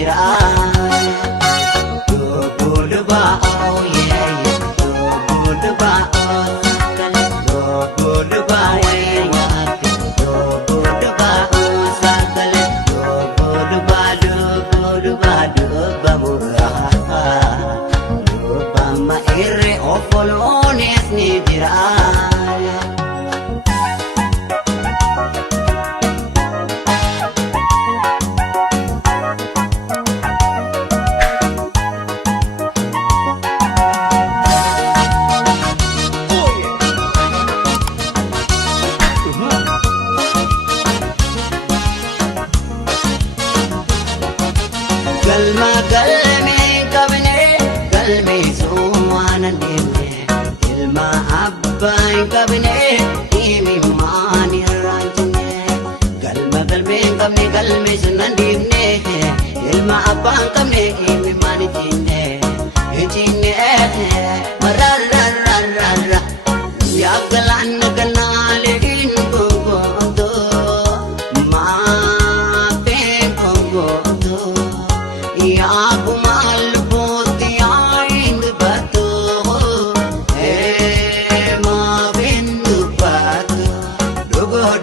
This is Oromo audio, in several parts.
jira. Dubuluba oh yeah dubuluba oh sakale dubuluba yeah dubuluba oh sakale dubuluba dubuluba murah duba maire ofolones ni jira. Galma galme kabne galme suwana nimne ilma abbai kabne imi mani ranjne galma galme kabne galme sunan dimne ilma abban kabne imi mani jinne jinne mararararara ya galan galale in gogo ma pe gogo ya kumal potiya ind batu ma bindu batu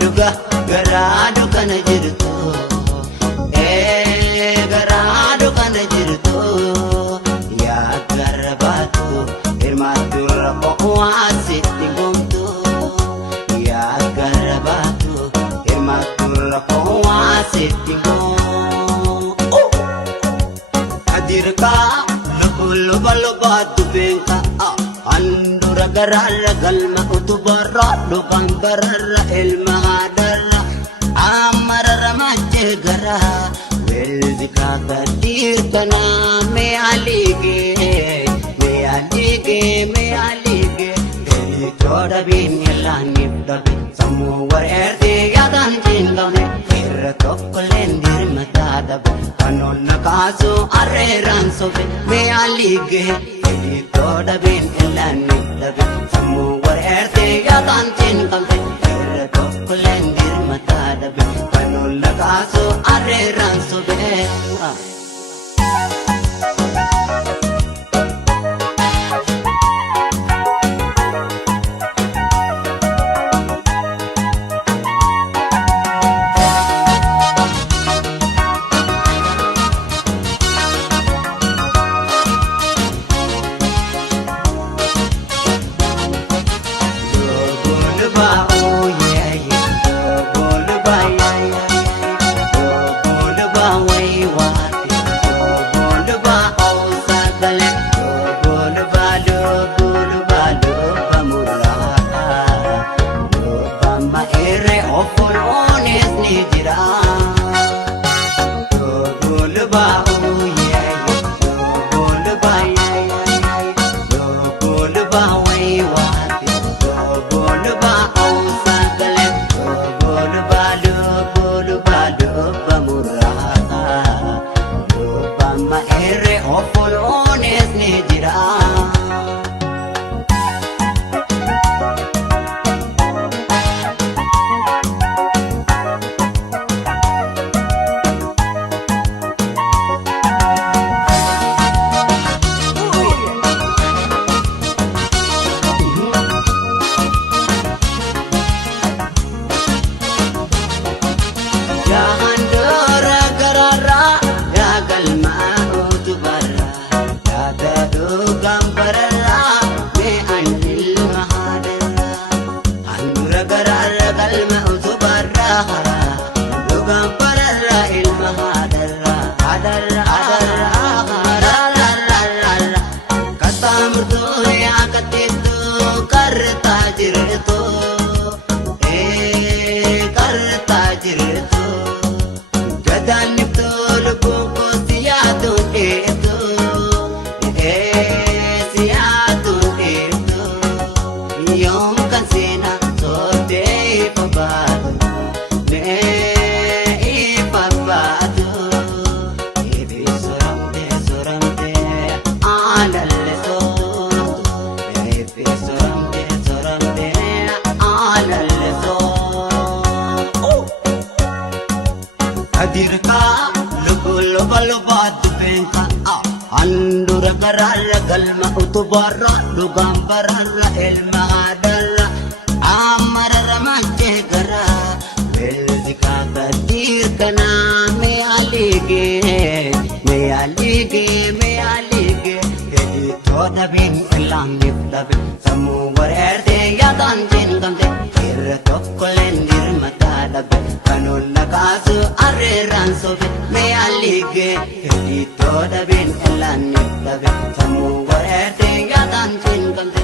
duga garadu kan jirtu garadu kan jirtu ya garbatu irmatur qawasit tingumtu ya garbatu irmatur qawasit tingum dirka luba tubengka andura garara galma utubara dukan garara ilma hadara amara majje gara welzika kadir kana me alige eli toda bin elani dabe samu war erte yadan jingame tokkolen dirmata dabe kanon nakaso arreran sobe me alige eli toda bin elani dabe samu war erte yadan jingame tokkolen dirmata dabe kanon nakaso arreran sobe. Gam Balu batu benta andura karara galma utubara dugam barara ilma adara amarara manche gara veldika kadir kana me alige dedi toda bin elam niftabe samu warerde yadan jingam de tokkolendir matadabe kanun nakasu arreran sobe me alige dedi toda bin elam niftabe samu warerde yadan jingam de